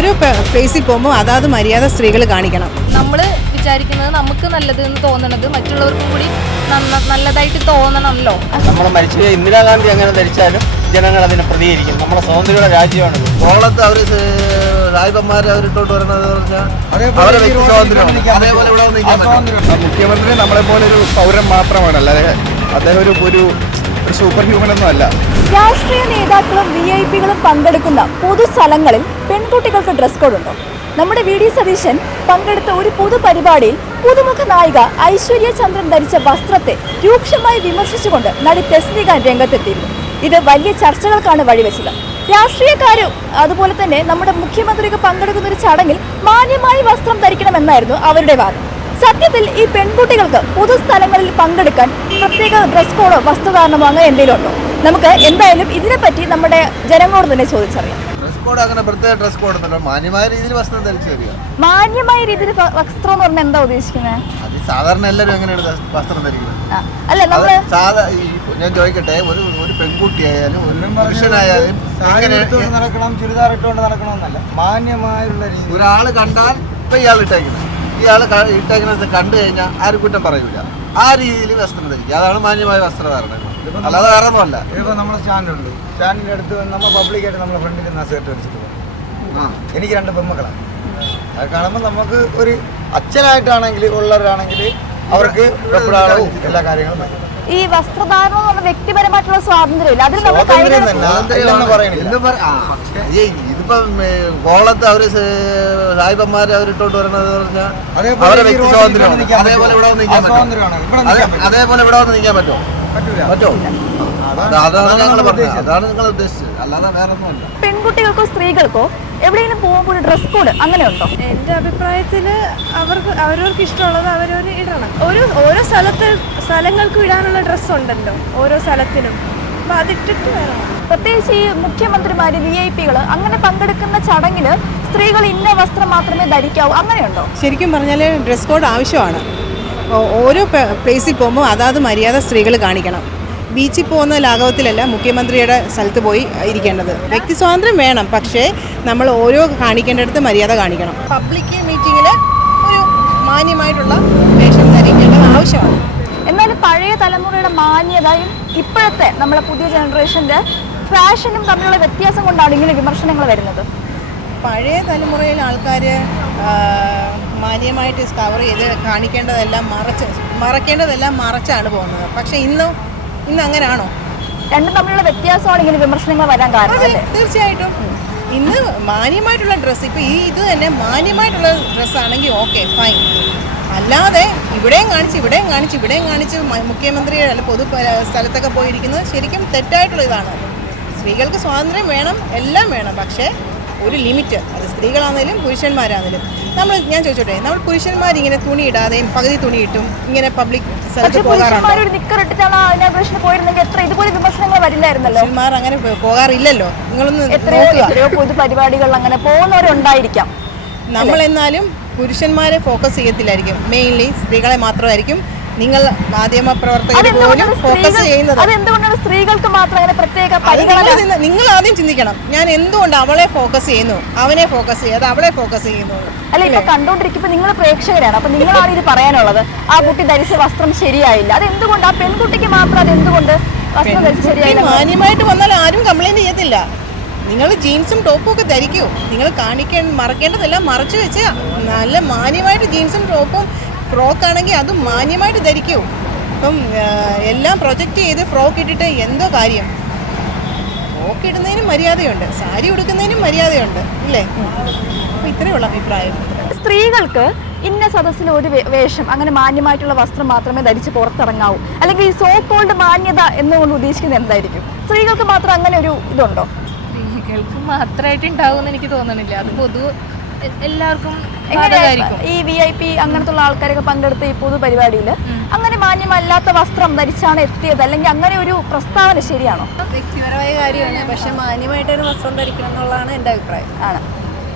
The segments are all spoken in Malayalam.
ഓരോ പ്ലേസിൽ പോകുമ്പോൾ അതാത് മര്യാദ സ്ത്രീകൾ കാണിക്കണം. നമ്മൾ വിചാരിക്കുന്നത് നമുക്ക് നല്ലതെന്ന് തോന്നുന്നത് മറ്റുള്ളവർക്കും കൂടി നല്ലതായിട്ട് തോന്നണമല്ലോ. നമ്മൾ മരിച്ചു ഇന്ദിരാഗാന്ധി അങ്ങനെ ധരിച്ചാലും ജനങ്ങൾ അതിനെ പ്രതികരിക്കും. നമ്മുടെ സ്വാതന്ത്ര്യ രാജ്യമാണിത്. കോളത്ത് അവർ സായിപ്പന്മാർ അവരിട്ടോട്ട് വരുന്നത് അവരെ വ്യക്തി സ്വാതന്ത്ര്യമാണ്. അതേപോലെ ഇവിടെ മുഖ്യമന്ത്രി നമ്മളെപ്പോലെ ഒരു പൗരൻ മാത്രമാണ്, അല്ലാതെ അദ്ദേഹം ഒരു സൂപ്പർ ഹ്യൂമൻ ഒന്നും അല്ല. രാഷ്ട്രീയ നേതാക്കളും VIP-കളും പങ്കെടുക്കുന്ന പൊതുസ്ഥലങ്ങളിൽ പെൺകുട്ടികൾക്ക് ഡ്രസ് കോഡ് ഉണ്ടോ? നമ്മുടെ VD സതീശൻ പങ്കെടുത്ത ഒരു പൊതുപരിപാടിയിൽ പുതുമുഖ നായിക ഐശ്വര്യ ചന്ദ്രൻ ധരിച്ച വസ്ത്രത്തെ രൂക്ഷമായി വിമർശിച്ചുകൊണ്ട് നടി തെസ്നിക രംഗത്തെത്തിയിരുന്നു. ഇത് വലിയ ചർച്ചകൾക്കാണ് വഴിവെച്ചത്. രാഷ്ട്രീയക്കാരും അതുപോലെ തന്നെ നമ്മുടെ മുഖ്യമന്ത്രിയൊക്കെ പങ്കെടുക്കുന്ന ഒരു ചടങ്ങിൽ മാന്യമായി വസ്ത്രം ധരിക്കണമെന്നായിരുന്നു അവരുടെ വാദം. സത്യത്തിൽ ഈ പെൺകുട്ടികൾക്ക് പൊതുസ്ഥലങ്ങളിൽ പങ്കെടുക്കാൻ പ്രത്യേക ഡ്രസ് കോഡോ വസ്ത്രധാരണമോ അങ്ങനെ എന്തെങ്കിലും ഉണ്ടോ? നമുക്ക് എന്തായാലും ഇതിനെപ്പറ്റി നമ്മുടെ ജനങ്ങളോട് തന്നെ ചോദിച്ചറിയാം. ഡ്രസ് കോഡ് അങ്ങനെ പ്രത്യേക ഡ്രസ് കോഡ് ഒന്നുമില്ല. മാന്യമായ രീതിയിൽ വസ്ത്രം ധരിച്ചു വരിക. മാന്യമായ രീതിയിൽ വസ്ത്രം എന്ന് പറഞ്ഞാൽ എന്താ ഉദ്ദേശിക്കുന്നത്? അത് സാധാരണ എല്ലാവരും എങ്ങനെയാണ് വസ്ത്രം ധരിക്കുന്നത്? അല്ല നമ്മള് ഞാൻ ചോദിക്കട്ടെ, ഒരു പെൺകുട്ടിയായാലും ഒരു പുരുഷനായാലും നടക്കണം, ചുരിദാർ ഇട്ടുകൊണ്ട് നടക്കണമെന്നല്ല, മാന്യമായുള്ള രീതി. ഒരാള് കണ്ടാൽ ഇപ്പൊ ഇയാൾ ഇട്ടേക്കുന്നത്, ഇയാൾ ഇട്ടേക്കുന്നത് കണ്ടു കഴിഞ്ഞാൽ ആരും കുറ്റം പറയൂല. ആ രീതിയിൽ വസ്ത്രം ധരിക്കുക, അതാണ് മാന്യമായ വസ്ത്രധാരണം. അല്ലാതെ വേറെ ഒന്നുമല്ല. ഇതിപ്പോൾ നമ്മുടെ സ്റ്റാൻഡുണ്ട്, സ്റ്റാൻഡിൻ്റെ അടുത്ത് നമ്മൾ പബ്ലിക്കായിട്ട് നമ്മുടെ ഫ്രണ്ടിൽ നിന്ന് ഷർട്ട് വെച്ചിട്ട് പോകും. എനിക്ക് 2 പെൺമക്കളാണ്. അത് കാണുമ്പോൾ നമുക്ക് ഒരു അച്ഛനായിട്ടാണെങ്കിൽ ഉള്ളവരാണെങ്കിൽ അവർക്ക് എല്ലാ കാര്യങ്ങളും മതി. ഈ വസ്ത്രധാരണം എന്ന് പറഞ്ഞ വ്യക്തിപരമായിട്ടുള്ള സ്വാതന്ത്ര്യമില്ല, അതിൽ നമ്മൾ ഇതിപ്പം കോളത്ത് അവര് സായിപ്പന്മാർ അവരിട്ടോട്ട് വരുന്നത് അവരെ വ്യക്തി സ്വാതന്ത്ര്യമാണ്. അതേപോലെ ഇവിടെ വന്ന് നിൽക്കാൻ പറ്റുമോ? അതേപോലെ ഇവിടെ വന്ന് നിൽക്കാൻ പറ്റുമോ? പറ്റുമോ? അതാണ് ഞങ്ങൾ പറഞ്ഞത്, അതാണ് നിങ്ങൾ ഉദ്ദേശിച്ചത്, അല്ലാതെ വേറെ ഒന്നുമല്ല. പെൺകുട്ടികൾക്കോ സ്ത്രീകൾക്കോ എവിടെയെങ്കിലും പോകുമ്പോൾ ഡ്രസ് കോഡ് അങ്ങനെ ഉണ്ടോ? എൻ്റെ അഭിപ്രായത്തിൽ അവരവർക്ക് ഇഷ്ടമുള്ളത് അവരവർ ഇടണം. ഓരോ സ്ഥലങ്ങൾക്കും ഇടാനുള്ള ഡ്രസ്സ് ഉണ്ടല്ലോ ഓരോ സ്ഥലത്തിനും, അപ്പോൾ അതിട്ടിട്ട് വരണം. പ്രത്യേകിച്ച് ഈ മുഖ്യമന്ത്രിമാര് VIP-കൾ അങ്ങനെ പങ്കെടുക്കുന്ന ചടങ്ങില് സ്ത്രീകൾ ഇന്ന വസ്ത്രം മാത്രമേ ധരിക്കാവൂ, അങ്ങനെയുണ്ടോ? ശരിക്കും പറഞ്ഞാൽ ഡ്രസ് കോഡ് ആവശ്യമാണ്. ഓരോ പ്ലേസിൽ പോകുമ്പോൾ അതാത് മര്യാദ സ്ത്രീകൾ കാണിക്കണം. ബീച്ചിൽ പോകുന്ന ലാഘവത്തിലല്ല മുഖ്യമന്ത്രിയുടെ സ്ഥലത്ത് പോയി ഇരിക്കേണ്ടത്. വ്യക്തി സ്വാതന്ത്ര്യം വേണം, പക്ഷേ നമ്മൾ ഓരോ കാണിക്കേണ്ടടുത്ത് മര്യാദ കാണിക്കണം. പബ്ലിക് മീറ്റിങ്ങിൽ ഒരു മാന്യമായിട്ടുള്ള വേഷം ധരിക്കേണ്ടത് ആവശ്യമാണ്. എന്നാലും പഴയ തലമുറയുടെ മാന്യതയും ഇപ്പോഴത്തെ നമ്മളെ പുതിയ ജനറേഷൻ്റെ ഫാഷനും തമ്മിലുള്ള വ്യത്യാസം കൊണ്ടാണ് ഇങ്ങനെ വിമർശനങ്ങൾ വരുന്നത്. പഴയ തലമുറയിലെ ആൾക്കാർ മാന്യമായിട്ട് കവർ ചെയ്ത് കാണിക്കേണ്ടതെല്ലാം മറക്കേണ്ടതെല്ലാം മറച്ചാണ് പോകുന്നത്. പക്ഷേ ഇന്ന് അങ്ങനെയാണോ? രണ്ടും തമ്മിലുള്ള വ്യത്യാസമാണ് ഇങ്ങനെ വിമർശനങ്ങൾ വരാൻ കാരണം. തീർച്ചയായിട്ടും ഇന്ന് മാന്യമായിട്ടുള്ള ഡ്രസ്സ്, ഇപ്പോൾ ഇത് തന്നെ മാന്യമായിട്ടുള്ള ഡ്രസ്സാണെങ്കിൽ ഓക്കെ ഫൈൻ, അല്ലാതെ ഇവിടെയും കാണിച്ച് മുഖ്യമന്ത്രി അല്ല പൊതു സ്ഥലത്തൊക്കെ പോയിരിക്കുന്നത് ശരിക്കും തെറ്റായിട്ടുള്ള ഇതാണ്. സ്ത്രീകൾക്ക് സ്വാതന്ത്ര്യം വേണം, എല്ലാം വേണം, പക്ഷേ ഒരു ലിമിറ്റ്. അത് സ്ത്രീകളാണെങ്കിലും പുരുഷന്മാരാണെങ്കിലും. ഞാൻ ചോദിച്ചോട്ടെ, നമ്മൾ പുരുഷന്മാരിങ്ങനെ തുണി ഇടാതെയും പകുതി തുണി ഇട്ടും ഇങ്ങനെ പബ്ലിക് സ്ഥലത്ത് പോകാറുണ്ട്. പുരുഷന്മാർ അങ്ങനെ പോകാറില്ലല്ലോ. നിങ്ങളൊന്ന് എത്രയോ പൊതുപരിപാടികൾ അങ്ങനെ പോകുന്നവരുണ്ടായിരിക്കാം. നമ്മളെന്നാലും പുരുഷന്മാരെ ഫോക്കസ് ചെയ്യത്തില്ലായിരിക്കും, മെയിൻലി സ്ത്രീകളെ മാത്രമായിരിക്കും നിങ്ങൾ മാധ്യമ പ്രവർത്തകർ പോലും ഫോക്കസ് ചെയ്യുന്നത്. അതെന്തുകൊണ്ടാണ് സ്ത്രീകൾക്ക് മാത്രം അങ്ങനെ പ്രത്യേക പരിഗണന? നിങ്ങൾ ആദ്യം ചിന്തിക്കണം, ഞാൻ എന്തുകൊണ്ട് അവളെ ഫോക്കസ് ചെയ്യുന്നു, അവനെ ഫോക്കസ് ചെയ്യാതെ അവളെ ഫോക്കസ് ചെയ്യുന്നു? അല്ല, ഇപ്പൊ കണ്ടോണ്ടിരിക്കുമ്പോ നിങ്ങൾ പ്രേക്ഷകരാണ്, അപ്പൊ നിങ്ങളാണ് ഇത് പറയാനുള്ളത്. ആ കുട്ടി ധരിച്ച വസ്ത്രം ശരിയായില്ല, അതെന്തുകൊണ്ട്? ആ പെൺകുട്ടിക്ക് മാത്രം അതെന്തുകൊണ്ട് വസ്ത്രം ധരിച്ച് ശരിയായില്ല? മാന്യമായിട്ട് വന്നാൽ ആരും കംപ്ലൈന്റ് ചെയ്യത്തില്ല. നിങ്ങൾ ജീൻസും ടോപ്പും ഒക്കെ ധരിക്കൂ. നിങ്ങൾ മറക്കേണ്ടതെല്ലാം മറച്ചു വെച്ച് നല്ല മാന്യമായിട്ട് ജീൻസും ടോപ്പും ഫ്രോക്കാണെങ്കിൽ അതും മാന്യമായിട്ട് ധരിക്കൂ. ഇപ്പം എല്ലാം പ്രൊജക്റ്റ് ചെയ്ത് ഫ്രോക്ക് ഇട്ടിട്ട് എന്തോ കാര്യം? ഫ്രോക്ക് ഇടുന്നതിനും മര്യാദയുണ്ട്, സാരി ഉടുക്കുന്നതിനും മര്യാദയുണ്ട്, ഇല്ലേ? അപ്പം ഇത്രയുള്ള അഭിപ്രായം. സ്ത്രീകൾക്ക് ഇന്ന സദസ്സിൽ ഒരു വേഷം, അങ്ങനെ മാന്യമായിട്ടുള്ള വസ്ത്രം മാത്രമേ ധരിച്ച് പുറത്തിറങ്ങാവൂ, അല്ലെങ്കിൽ ഈ സോ കോൾഡ് മാന്യത എന്നുകൊണ്ട് ഉദ്ദേശിക്കുന്നത് എന്തായിരിക്കും? സ്ത്രീകൾക്ക് മാത്രം അങ്ങനെ ഒരു ഇതുണ്ടോ? സ്ത്രീകൾക്ക് മാത്രമായിട്ട് ഉണ്ടാവുമെന്ന് എനിക്ക് തോന്നണില്ല. അത് പൊതു എല്ലാവർക്കും. ഈ VIP അങ്ങനത്തെ ആൾക്കാരൊക്കെ പങ്കെടുത്ത ഈ പൊതുപരിപാടിയിൽ അങ്ങനെ മാന്യമല്ലാത്ത വസ്ത്രം ധരിച്ചാണ് എത്തിയത്, അല്ലെങ്കിൽ അങ്ങനെ ഒരു പ്രസ്താവന ശരിയാണോ? വ്യക്തിപരമായ കാര്യമാണ്, പക്ഷെ മാന്യമായിട്ടൊരു വസ്ത്രം ധരിക്കണം എന്നുള്ളതാണ് എൻ്റെ അഭിപ്രായം. ആണ്.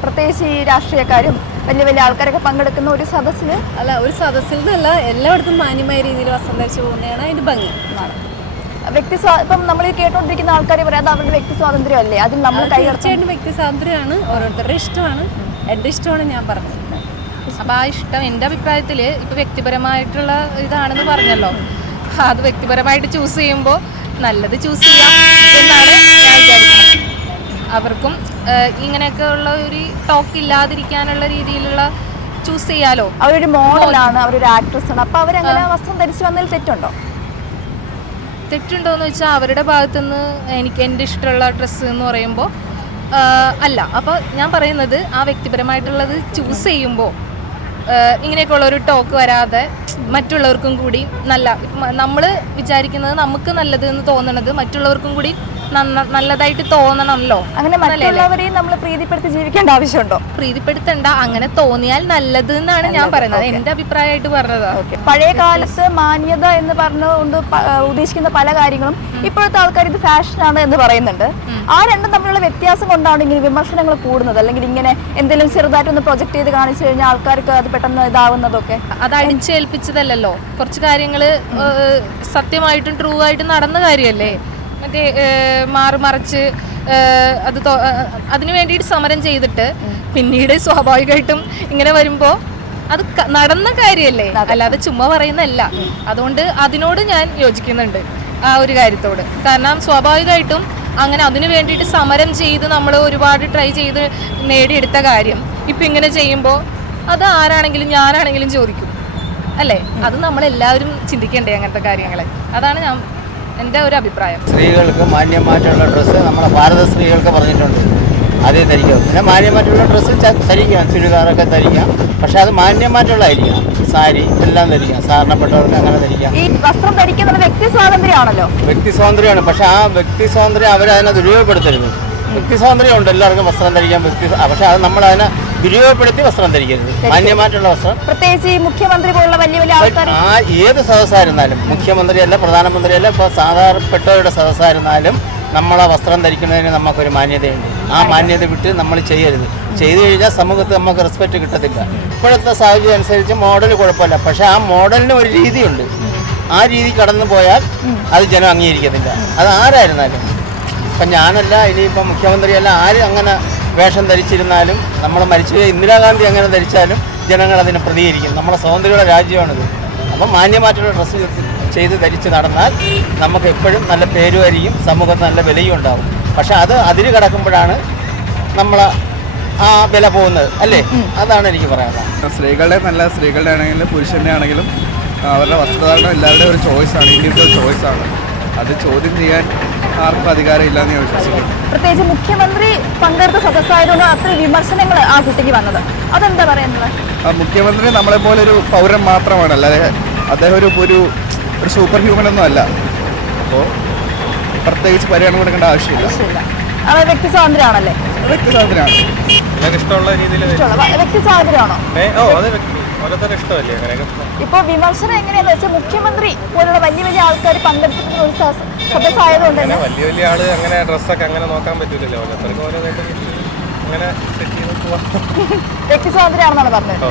പ്രത്യേകിച്ച് ഈ രാഷ്ട്രീയക്കാരും വലിയ വലിയ ആൾക്കാരൊക്കെ പങ്കെടുക്കുന്ന ഒരു സദസ്സിൽ ഒരു സദസ്സിൽ നിന്നല്ല, എല്ലായിടത്തും മാന്യമായ രീതിയിൽ വസ്ത്രം ധരിച്ചു പോകുന്നതാണ് അതിൻ്റെ ഭംഗി. ഇപ്പം നമ്മൾ ഈ കേട്ടോണ്ടിരിക്കുന്ന ആൾക്കാരെ പറയാം അത് അവരുടെ വ്യക്തി സ്വാതന്ത്ര്യം അല്ലേ, അതിൽ നമ്മൾ തീർച്ചയായിട്ടും വ്യക്തി സ്വാതന്ത്ര്യമാണ്, ഓരോരുത്തരുടെ ഇഷ്ടമാണ്. എൻ്റെ ഇഷ്ടമാണ് ഞാൻ പറഞ്ഞത്. അപ്പോൾ ആ ഇഷ്ടം എൻ്റെ അഭിപ്രായത്തിൽ ഇപ്പോൾ വ്യക്തിപരമായിട്ടുള്ള ഇതാണെന്ന് പറഞ്ഞല്ലോ, അത് വ്യക്തിപരമായിട്ട് ചൂസ് ചെയ്യുമ്പോൾ നല്ലത് ചൂസ് ചെയ്യാം എന്നാണ് ഞാൻ വിചാരിക്കുന്നത്. അവർക്കും ഇങ്ങനെയൊക്കെ ഉള്ള ഒരു ടോക്ക് ഇല്ലാതിരിക്കാനുള്ള രീതിയിലുള്ള ചൂസ് ചെയ്യാലോ. അവരൊരു മോഡലാണ്, അവരൊരു ആക്ട്രസ് ആണ്, അപ്പോൾ അവരങ്ങനെ വസ്ത്രം ധരിച്ച് വന്നതിൽ തെറ്റുണ്ടോ? തെറ്റുണ്ടോയെന്ന് വെച്ചാൽ അവരുടെ ഭാഗത്തുനിന്ന് എനിക്ക് എൻ്റെ ഇഷ്ടമുള്ള ഡ്രസ്സ് എന്ന് പറയുമ്പോൾ അല്ല. അപ്പോൾ ഞാൻ പറയുന്നത് ആ വ്യക്തിപരമായിട്ടുള്ളത് ചൂസ് ചെയ്യുമ്പോൾ ഇങ്ങനെയൊക്കെയുള്ള ഒരു ടോക്ക് വരാതെ മറ്റുള്ളവർക്കും കൂടി നമ്മൾ വിചാരിക്കുന്നത് നമുക്ക് നല്ലത് എന്ന് തോന്നുന്നത് മറ്റുള്ളവർക്കും കൂടി നല്ലതായിട്ട് തോന്നണമല്ലോ. അങ്ങനെ മറ്റുള്ളവരെയും നമ്മൾ പ്രീതിപ്പെടുത്തി ജീവിക്കേണ്ട ആവശ്യമുണ്ടോ? പ്രീതിപ്പെടുത്തണ്ട, അങ്ങനെ തോന്നിയാൽ നല്ലത് എന്നാണ് ഞാൻ പറയുന്നത്, എൻ്റെ അഭിപ്രായമായിട്ട് പറഞ്ഞത്. പഴയ കാലത്ത് മാന്യത എന്ന് പറഞ്ഞുകൊണ്ട് ഉദ്ദേശിക്കുന്ന പല കാര്യങ്ങളും ഇപ്പോഴത്തെ ആൾക്കാർ ഇത് ഫാഷനാണ് എന്ന് പറയുന്നുണ്ട്. ആ രണ്ടും തമ്മിലുള്ള വ്യത്യാസം കൊണ്ടാണ് ഇങ്ങനെ വിമർശനങ്ങൾ കൂടുന്നത്, അല്ലെങ്കിൽ ഇങ്ങനെ എന്തെങ്കിലും ചെറുതായിട്ടൊന്ന് പ്രൊജക്ട് ചെയ്ത് കാണിച്ചു കഴിഞ്ഞാൽ ആൾക്കാർക്ക് അത് പെട്ടെന്ന് ഇതാവുന്നതൊക്കെ? അത് അടിച്ചേൽപ്പിച്ചതല്ലോ, കുറച്ച് കാര്യങ്ങൾ സത്യമായിട്ടും ട്രൂ ആയിട്ടും നടന്ന കാര്യമല്ലേ. മറ്റേ മറിച്ച് അത് അതിനു വേണ്ടിയിട്ട് സമരം ചെയ്തിട്ട് പിന്നീട് സ്വാഭാവികമായിട്ടും ഇങ്ങനെ വരുമ്പോൾ അത് നടന്ന കാര്യമല്ലേ, അല്ലാതെ ചുമ്മാ പറയുന്നതല്ല. അതുകൊണ്ട് അതിനോട് ഞാൻ യോജിക്കുന്നുണ്ട്, ആ ഒരു കാര്യത്തോട്. കാരണം സ്വാഭാവികമായിട്ടും അങ്ങനെ അതിനു വേണ്ടിയിട്ട് സമരം ചെയ്ത് നമ്മൾ ഒരുപാട് ട്രൈ ചെയ്ത് നേടിയെടുത്ത കാര്യം ഇപ്പം ഇങ്ങനെ ചെയ്യുമ്പോൾ അത് ആരാണെങ്കിലും ഞാനാണെങ്കിലും ചോദിക്കും അല്ലേ. അത് നമ്മളെല്ലാവരും ചിന്തിക്കണ്ടേ അങ്ങനത്തെ കാര്യങ്ങൾ. അതാണ് എൻ്റെ ഒരു അഭിപ്രായം. സ്ത്രീകൾക്ക് മാന്യമായിട്ടുള്ള ഡ്രസ്സ് നമ്മുടെ ഭാരത സ്ത്രീകൾക്ക് പറഞ്ഞിട്ടുണ്ട്, അതേ ധരിക്കാം. പിന്നെ മാന്യമായിട്ടുള്ള ഡ്രസ്സ് ധരിക്കാം, ചുരിദാറൊക്കെ ധരിക്കാം, പക്ഷെ അത് മാന്യമായിട്ടുള്ളതായിരിക്കാം. സാരി എല്ലാം ധരിക്കാം, സാധാരണപ്പെട്ടവർക്ക് അങ്ങനെ ധരിക്കാം. ഈ വസ്ത്രം ധരിക്കുന്നത് വ്യക്തി സ്വാതന്ത്ര്യമാണല്ലോ. വ്യക്തി സ്വാതന്ത്ര്യമാണ്, പക്ഷെ ആ വ്യക്തി സ്വാതന്ത്ര്യം അവരതിനെ ദുരുപയോഗപ്പെടുത്തരുത്. വ്യക്തി സ്വാതന്ത്ര്യം ഉണ്ട്, എല്ലാവർക്കും വസ്ത്രം ധരിക്കാൻ പക്ഷെ അത് നമ്മൾ അതിനെ ദുരുപയോഗപ്പെടുത്തി വസ്ത്രം ധരിക്കരുത്. മാന്യമായിട്ടുള്ള വസ്ത്രം, പ്രത്യേകിച്ച് ഈ മുഖ്യമന്ത്രി പോലുള്ള വലിയ വലിയ ആൾക്കാർ, ആ ഏത് സദസ്സായിരുന്നാലും, മുഖ്യമന്ത്രിയല്ല പ്രധാനമന്ത്രിയല്ല, ഇപ്പോൾ സാധാരണപ്പെട്ടവരുടെ സദസ്സായിരുന്നാലും നമ്മളെ വസ്ത്രം ധരിക്കുന്നതിന് നമുക്കൊരു മാന്യതയുണ്ട്. ആ മാന്യത വിട്ട് നമ്മൾ ചെയ്യരുത്. ചെയ്തു കഴിഞ്ഞാൽ സമൂഹത്ത് നമുക്ക് റെസ്പെക്റ്റ് കിട്ടത്തില്ല. ഇപ്പോഴത്തെ സാഹചര്യം അനുസരിച്ച് മോഡൽ കുഴപ്പമില്ല, പക്ഷെ ആ മോഡലിന് ഒരു രീതിയുണ്ട്. ആ രീതി കടന്നു പോയാൽ അത് ജനം അംഗീകരിക്കത്തില്ല. അത് ആരായിരുന്നാലും, ഇപ്പം ഞാനല്ല, ഇനിയിപ്പം മുഖ്യമന്ത്രിയല്ല, ആര് അങ്ങനെ വേഷം ധരിച്ചിരുന്നാലും, നമ്മൾ മരിച്ചു ഇന്ദിരാഗാന്ധി അങ്ങനെ ധരിച്ചാലും ജനങ്ങൾ അതിനെ പ്രതികരിക്കും. നമ്മളെ സ്വാതന്ത്ര്യയുടെ രാജ്യമാണിത്. അപ്പം മാന്യമായിട്ടുള്ള ഡ്രസ്സ് ചെയ്ത് ധരിച്ച് നടന്നാൽ നമുക്ക് എപ്പോഴും നല്ല പേരുമായിരിക്കും, സമൂഹത്തിന് നല്ല വിലയും ഉണ്ടാകും. പക്ഷെ അത് അതിര് കടക്കുമ്പോഴാണ് നമ്മൾ ആ വില പോകുന്നത് അല്ലേ. അതാണ് എനിക്ക് പറയാനുള്ളത്. സ്ത്രീകളുടെ ആണെങ്കിലും പുരുഷൻ്റെ ആണെങ്കിലും അവരുടെ വസ്ത്രധാരണം എല്ലാവരുടെയും ഒരു ചോയ്സാണ്, ഇൻഡിവിജ്വൽ ചോയ്സാണ്. അത് ചോദ്യം ചെയ്യാൻ ആർക്കും അധികാരമില്ല എന്ന് ഞാൻ വിശ്വസിക്കുന്നു. പ്രത്യേകിച്ച് മുഖ്യമന്ത്രി പങ്കെടുത്ത സദസ്സായതുകൊണ്ട് അത്ര വിമർശനങ്ങൾ ആ കുട്ടിക്ക് വന്നത്, അതെന്താ പറയുന്നത്? മുഖ്യമന്ത്രി നമ്മളെപ്പോലെ ഒരു പൗരൻ മാത്രമാണ്, അല്ലാതെ അദ്ദേഹം ഒരു സൂപ്പർ ഹ്യൂമൻ ഒന്നും അല്ല. അപ്പോൾ പ്രത്യേകിച്ച് പരിഗണന കൊടുക്കേണ്ട ആവശ്യമില്ല. അത് വ്യക്തി സ്വാതന്ത്ര്യമാണല്ലേ? വ്യക്തി സ്വാതന്ത്ര്യമാണ്, ഇഷ്ടമുള്ള രീതിയിൽ വ്യക്തി സ്വാതന്ത്ര്യമാണോ? ഓരോരുത്തരുടെ ഇഷ്ടമല്ലേ അങ്ങനെയൊക്കെ. ഇപ്പോൾ വിമർശനം എങ്ങനെയാന്ന് വെച്ചാൽ മുഖ്യമന്ത്രി പോലുള്ള വലിയ വലിയ ആൾക്കാർ പങ്കെടുക്കുന്ന ഒരു സദസ്സായതുകൊണ്ട് തന്നെ വലിയ ആള് അങ്ങനെ ഡ്രസ്സൊക്കെ അങ്ങനെ നോക്കാൻ പറ്റൂലല്ലോ. ഓരോരുത്തർക്ക് ഓരോന്നായിട്ട് അങ്ങനെ സെറ്റ് ചെയ്ത് പോവാം. വ്യക്തി സ്വാതന്ത്ര്യമാണെന്നാണ് പറഞ്ഞത്.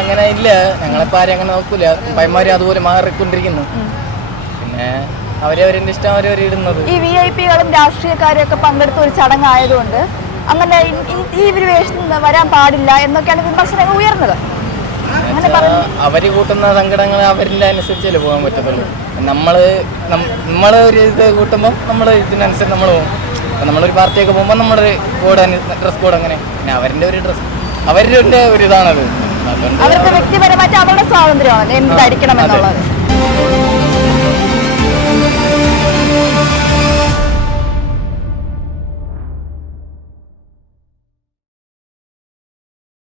അങ്ങനെ ഇല്ല, ഞങ്ങളിപ്പോൾ ആരും അങ്ങനെ നോക്കൂല. പൈമാരി അതുപോലെ മാറിക്കൊണ്ടിരിക്കുന്നു. പിന്നെ അവരവരുടെ ഇഷ്ടം അവരവരിടുന്നത്. ഈ VIP-കളും രാഷ്ട്രീയക്കാരും ഒക്കെ പങ്കെടുത്ത ഒരു ചടങ്ങായതുകൊണ്ട് അങ്ങനെ ഈ ഒരു വേഷത്തിൽ നിന്ന് വരാൻ പാടില്ല എന്നൊക്കെയാണ് വിമർശനങ്ങൾ ഉയർന്നത്. അവര് കൂട്ടുന്ന സങ്കടങ്ങൾ അവരിൻ്റെ അനുസരിച്ചല്ലേ പോകാൻ പറ്റത്തുള്ളൂ. നമ്മൾ ഒരു ഇത് കൂട്ടുമ്പോൾ നമ്മൾ ഇതിനനുസരിച്ച് നമ്മൾ പോകും. അപ്പം നമ്മളൊരു പാർട്ടിയൊക്കെ പോകുമ്പോൾ നമ്മുടെ ഡ്രസ് കോഡ് അങ്ങനെ, പിന്നെ അവരുടെ ഒരു ഡ്രസ് അവരുടെ ഒരു ഇതാണത്. അവർക്ക് വ്യക്തിപരമായിട്ട് അവരുടെ സ്വാതന്ത്ര്യമാണ് എന്ത് ധരിക്കണം എന്നുള്ളത്.